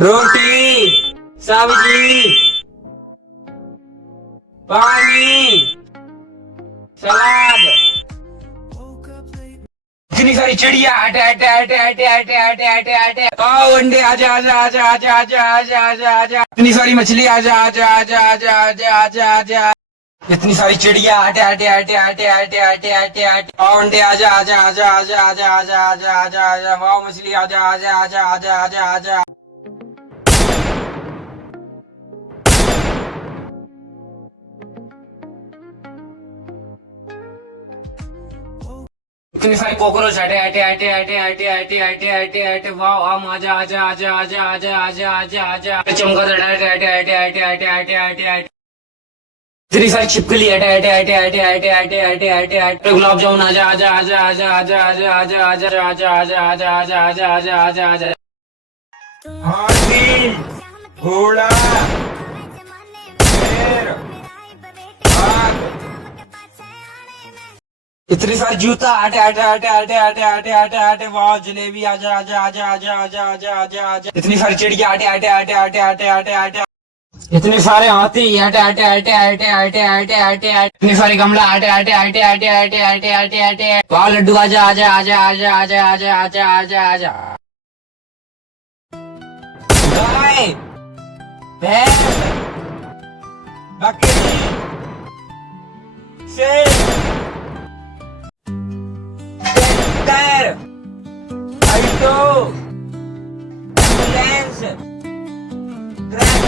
रोटी, सब्जी, पानी, सलाद। इतनी सारी चिड़िया हटे हटे हटे हटे हटे हटे हटे हटे। आओ अंडे आजा आजा आजा आजा आजा आजा आजा आजा। इतनी सारी मछली आजा आजा आजा आजा आजा आजा आजा। इतनी सारी चिड़िया हटे हटे हटे हटे हटे हटे हटे हटे। आओ अंडे आजा आजा आजा आजा आजा आजा आजा आजा आजा। वाओ मछली आजा आजा आजा आजा आजा आजा। इतनी सारी कॉकरोच हटे हटे हटे हटे हटे हटे हटे हटे हटे। वाह आम आजा आजा आजा आजा आजा आजा आजा आजा। चमगादड़ हटे हटे हटे हटे हटे हटे हटे हटे। इतनी सारी छिपकली हटे हटे हटे हटे हटे हटे हटे हटे हटे। गुलाब जामुन आजा आजा आजा आजा आजा आजा आजा आजा आजा आजा आजा आजा आजा आजा आजा आजा। हाथी, घोड़ा, शेर, बाघ। इतनी सारी जूता हटे हटे हटे हटे हटे हटे हटे हटे। वाह जलेबी आजा आजा आजा आजा आजा आजा आजा आजा। इतनी सारी चिड़िया हटे हटे हटे हटे हटे हटे हटे। इतने सारे हाथी हटे हटे हटे हटे हटे हटे हटे हटे। इतनी सारी गमला हटे हटे हटे हटे हटे हटे हटे हटे। वाह लड्डू आजा आजा आजा आजा आजा आजा आजा आजा आजा। गाय, भैंस, बकरी, शेर, ट्रैक्टर, ऑटो, एम्बुलेंस, ट्रक।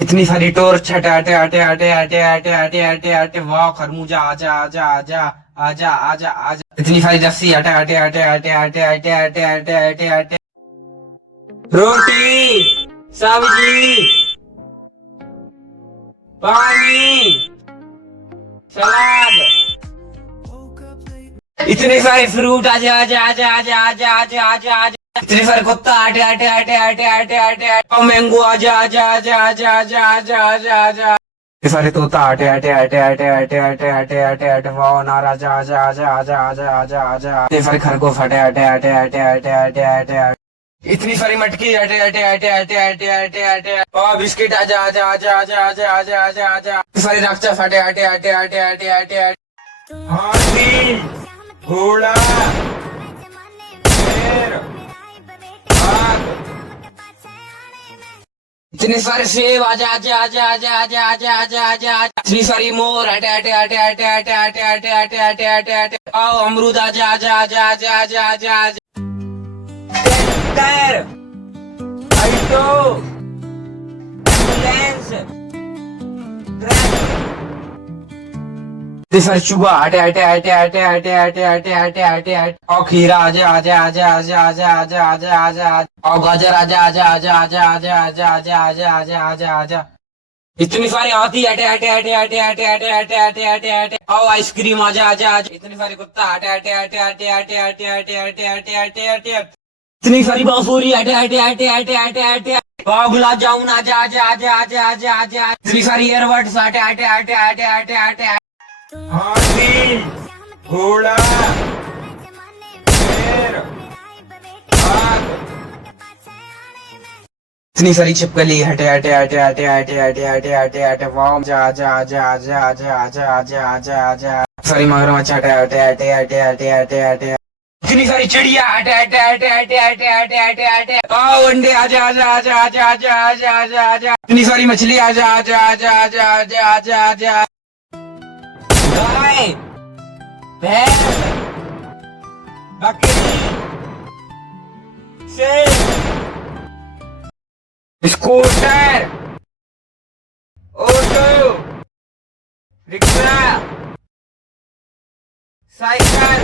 इतनी सारी टॉर्च हटे हटे हटे हटे हटे हटे हटे हटे हटे। वाह खरबूजा आजा आजा आजा आजा आजा आजा। इतनी सारी रस्सी हटे हटे हटे हटे हटे हटे हटे हटे हटे हटे। रोटी, सब्जी, पानी, सलाद। इतने सारे फ्रूट आजा आजा आजा आजा आजा आजा आजा आजा। इतने सारे कुत्ता हटे हटे हटे हटे हटे हटे हटे। मैंगो आजा आजा आजा आजा आजा आजा आजा आजा। इतने सारे तोता हटे हटे हटे हटे हटे हटे हटे हटे हटे। वाह नार आजा आजा आजा आजा आजा आजा आजा। इतने सारे खरगोश हटे हटे हटे हटे हटे हटे हटे हटे। इतनी सारी मटकी हटे हटे हटे हटे हटे हटे हटे। वाह बिस्किट आजा आजा आजा आजा आजा आजा आजा आजा। इतने सारे राक्षस हटे हटे हटे हटे हटे हटे हटे। हाथी, घोड़ा, शेर, बाघ। इतने सारे सेब आजा आजा आजा आजा आजा आजा आजा आजा आजा। इतनी सारी मोर हटे हटे हटे हटे हटे हटे हटे हटे हटे हटे हटे। आओ अमरूद आजा आजा आजा आजा आजा आजा आजा। Tractor, auto, ambulance, truck. Sir चूहा हटे हटे हटे हटे हटे हटे हटे हटे हटे हटे। और खीरा आजा आजा आजा आजा आजा आजा आजा आजा आजा। और गाजर आजा आजा आजा आजा आजा आजा आजा आजा आजा आजा आजा। इतनी सारी हाथी हटे हटे हटे हटे हटे हटे हटे हटे हटे हटे। और आइसक्रीम आजा आजा आजा। इतनी सारी कुत्ता हटे हटे हटे हटे हटे हटे हटे हटे हटे हटे हटे। इतनी सारी बांसुरी हटे हटे हटे हटे हटे हटे। वाह गुलाब जामुन आजा आजा आजा आजा आजा आजा। इतनी सारी एयरबड्स हटे हटे हटे हटे हटे हटे। हाथी, घोड़ा, शेर, बाघ। इतनी सारी छिपकली हटे हटे हटे हटे हटे हटे हटे हटे हटे। वाह आजा आजा आजा आजा आजा आजा आजा आजा आजा। सारी मगरमच्छ हटे हटे हटे हटे हटे हटे हटे। इतनी सारी चिड़िया हटे हटे हटे हटे हटे हटे हटे हटे। आओ अंडे आजा आजा आजा आजा आजा आजा आजा आजा। इतनी सारी मछली आजा आजा आजा आजा आजा आजा आजा। गाय, भैंस, बकरी, शेर, स्कूटर, ऑटो, रिक्शा, साइकिल।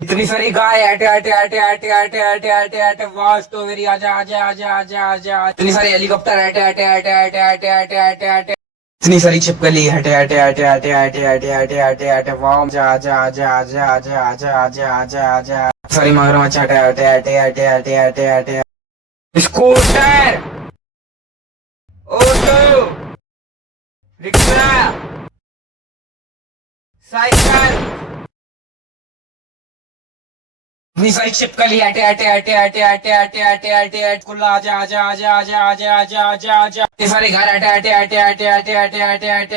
इतनी सारी गाय हटे हटे हटे हटे हटे हटे हटे हटे। वाह स्ट्रॉबेरी आजा आजा आजा आजा आजा। इतनी सारी हेलीकॉप्टर हटे हटे हटे हटे हटे हटे हटे हटे। इतनी सारी छिपकली हटे हटे हटे हटे हटे हटे हटे हटे हटे। वाह आजा आजा आजा आजा आजा आजा आजा आजा आजा। सारी मगरमच्छ हटे हटे हटे हटे हटे हटे हटे। Scooter, auto, rickshaw, cycle. इतनी सारी छिपकली अटे अटे अटे अटे अटे अटे अटे अटे अटे कुल्ला आजा आजा आजा आजा आजा आजा आजा आजा ये सारे घर अटे अटे अटे अटे अटे अटे अटे अटे